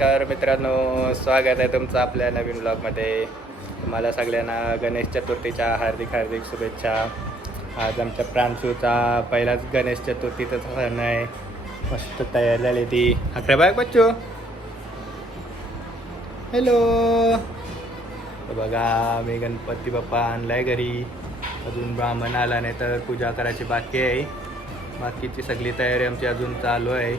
नमस्कार मित्रांनो, स्वागत आहे तुमचं आपल्या नवीन ब्लॉगमध्ये. तुम्हाला सगळ्यांना गणेश चतुर्थीच्या हार्दिक हार्दिक शुभेच्छा. आज आमच्या प्रांशूचा पहिलाच गणेश चतुर्थीचा सण आहे. मस्त तयार झाली ती. अकरा बाग बच्चो, हॅलो. बघा, मी गणपती बाप्पा आणलाय घरी. अजून ब्राह्मण आला नाही तर पूजा करायची बाकी आहे. बाकीची सगळी तयारी आमची अजून चालू आहे.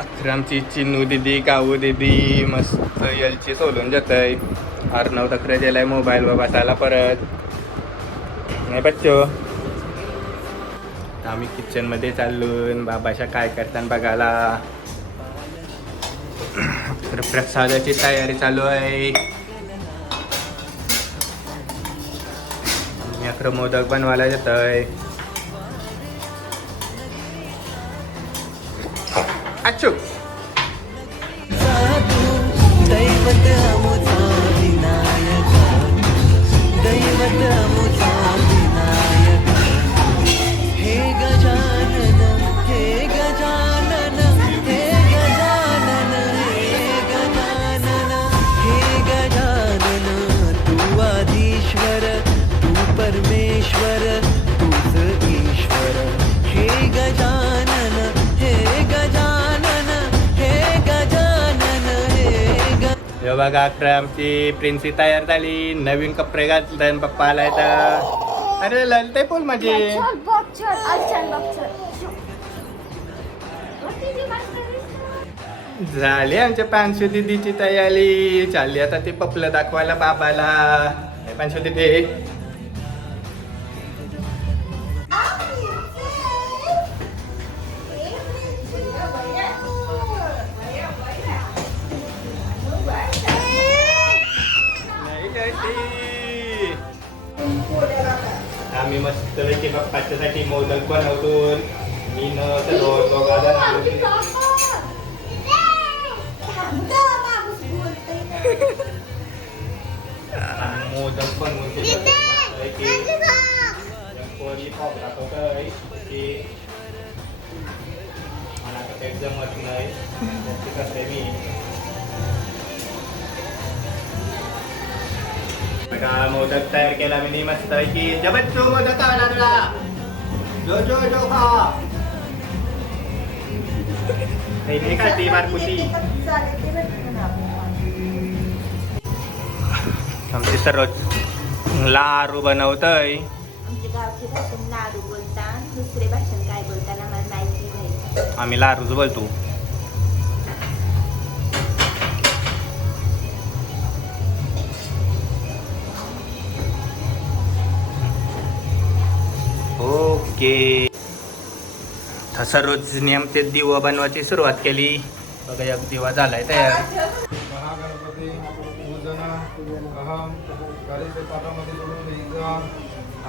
अकरामची चिन्नू दिदी, कावू दिदी मस्त यलची सोलून जात आहे. अर्णव तक्र दिलाय मोबाईल बसायला परत नाही बच्चो. आम्ही किचनमध्ये चालून बाबाशा काय करताना बघायला. तर प्रसादाची तयारी चालू आहे. अकरा मोदक बनवायला जात आहे. अचूक दैवत अमुचा विनायक, दैवत अमुचा विनायक. हे गजानन, हे गजानन, हे गजानन, हे गजानन, हे गजानन. तू आधीश्वर, तू परमेश्वर, तूच ईश्वर. हे गजानन, हे गजानन, हे गजानन, हे हे बघा, अकरा आमची प्रिन्सी तयार झाली. नवीन कपडे घातले पप्पा आलाय तर. अरे ललते बोल माझे. झाली आमच्या पांशू दिदीची तयारी. चालली आता ती पपलं दाखवायला बाबाला. पांशू दिदी आम्ही मस्त पैकी बाप्पाच्यासाठी मोदक बनवतो. मी न मोदक बनवून मला काही जमत नाही कसं मी. मोदक तयार केला मी मस्त पैकी. जबच्चू मोदक आणला. जो जो जो खा नाही खाती बारकुती. आमची सर्व लारू बनवतय. आमच्या गावची भाषण लाडू बोलतात, दुसरे भाषण काय बोलताना मला माहिती नाही. आम्ही लारूच बोलतो. ओके, तसं रोज नियम ते दिवा बनवायची सुरुवात केली. बघा, एक दिवा झालाय तयार. महागणपती पूजन अहम गाडीचे पाठामध्ये जोडून घ्यायचा.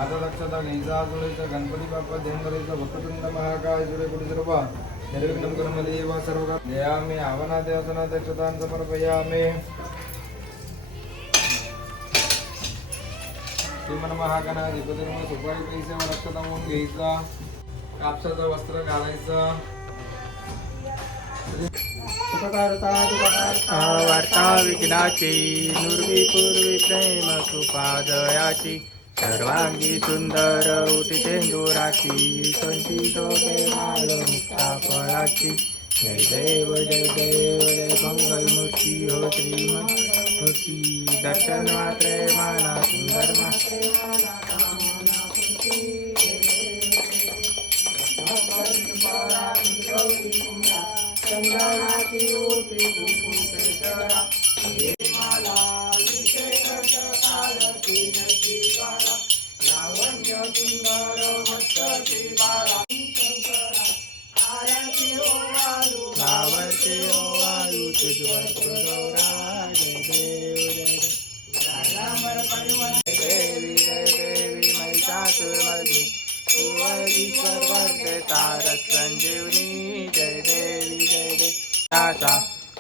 आता लक्षात घ्यायचा. जोडायचं गणपती बाप्पा ध्यान करायचं. भक्तवृंद महाकाय सूर्य कोटी सर्व निर्विघ्नं कर्मदे वा सर्व द्यायामि आवनादे असनादे अक्षतान् समर्पयामि. श्रीमन महागणाधिपती सुपारी पैशावर अक्षता म्हणून घ्यायचा. कापसाचं वस्त्र घालायचं. वार्ता विघ्नाची नुर्वी पूर्वी प्रेम कृपादयाची. सर्वांगी सुंदर उतितेंदुराची. संची शोभे माळ मुक्ता फळाची. जय देव जय देव जय मंगलमूर्ती हो श्रीमूर्ती. दर्शन मात्रे माना सुंदर मात्रे संजीवनी. जय देवी जय देवी.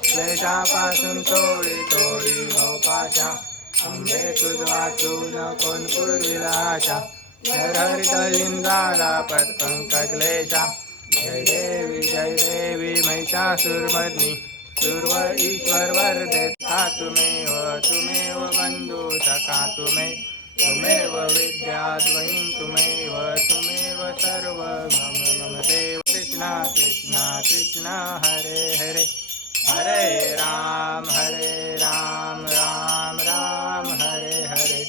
क्लेशापासून थोडी थोडी हो पाशा. अंबे तुझ वाचून कोण पूर्वीला आशा. हरित लिंगाला पतंक क्लेशा. जय देवी महिषासुरमर्दिनी पूर्व ईश्वर वरदे तुमेव बंधु सखा तुमेव विद्याद्वयं तुमेव सर्व मम मम देव कृष्णा कृष्णा कृष्णा हरे हरे हरे राम राम राम हरे हरे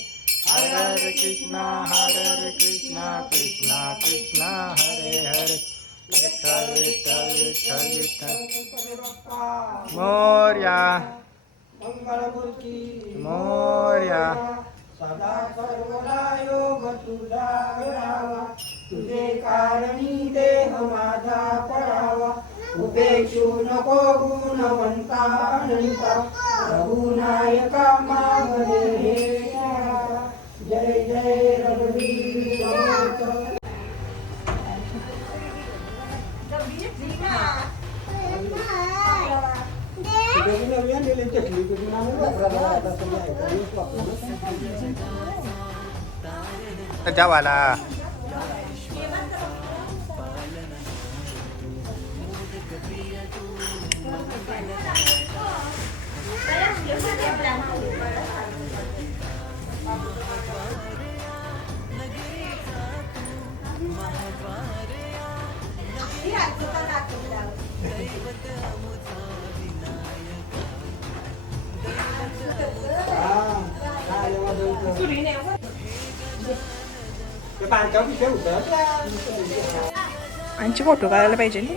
हरे कृष्णा कृष्णा कृष्णा हरे हरे विठ्ठल विठ्ठल विठ्ठल विठ्ठल मोरया मोरया सदा सर्वदा योग तुझा करावा तुझे कारणी देह माझा पडावा उपेक्षू नको गुणवंता अनंता रघुनायका मागणे हे शरणा. जय जय रघुवीर समर्थ. जावाला आमचे फोटो काढायला पाहिजे ना.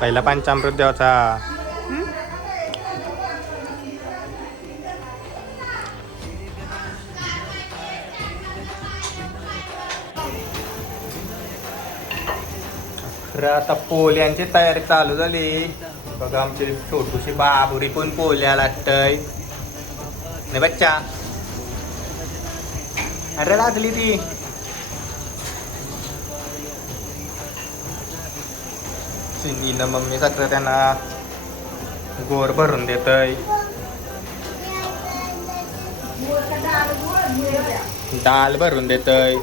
पहिला पंचामृत देवाचा तर आता पोल्यांची तयारी चालू झाली बघा. आमची छोटूशी बाबुरी पण पोल्या लागतय नाही बच्चा. अरे लागली ती चिनीनं मम्मी सगळं त्यांना गोर भरून देतय. डाल भरून देतय.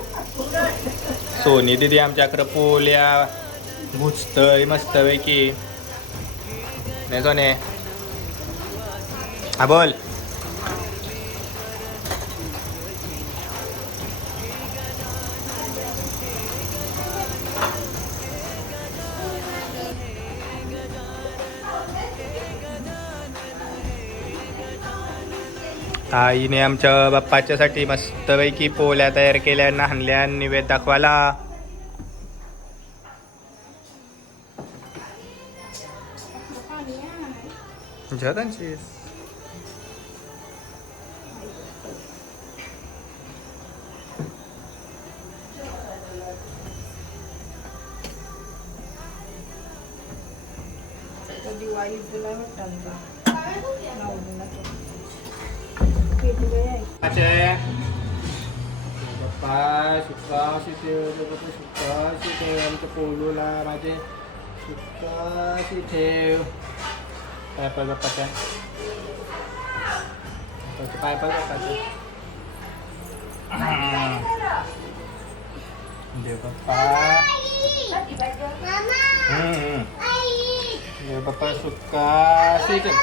सोनी दिदी आमच्याकडं पोल्या भुजतय मस्त पैकी नाही सोने. हा बोल. आईने आमच्या बाप्पाच्यासाठी मस्तपैकी पोल्या तयार केल्या नाहनल्या निवेद दाखवायला. जगांची दिवाळी तुला बाप्पा सुखाशी ठेव सुखाशी ठेव आमच्या पोलूला माझे सुखाशी ठेव. पाय पाय बाप्पाच्या पाय पाय बाप्पाच्या देव बाप्पा देव बाप्पा सुखाशी ठेव.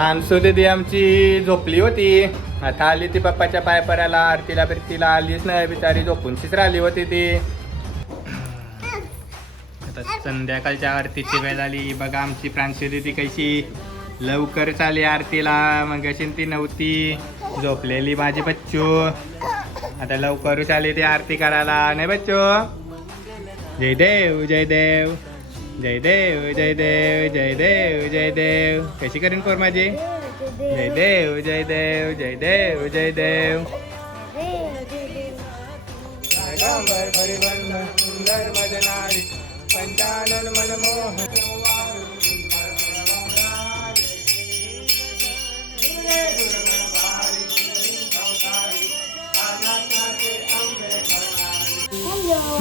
अंशू दीदी आमची झोपली होती. आता आली ती पप्पाच्या पाय पडायला. आरतीला बिरतीला आलीच नाही बिचारी झोपूनशीच राहिली होती ती. आता संध्याकाळच्या आरतीची वेळ झाली. बघा आमची प्रांशू दीदी कशी लवकर चाली आरतीला. मग अशी ती नव्हती झोपलेली माझी बच्चू. आता लवकर चाली ती आरती करायला नाही बच्चू. जय देव जय देव जय देव जय देव जय देव जय देव. कशी करीन पोर माझी. जय देव जय देव जय देव जय देव. सुंदर मदनारी पंचानन मनमोहन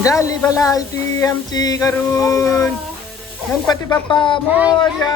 झाली बलालती आमची करून गणपती बाप्पा मोरया.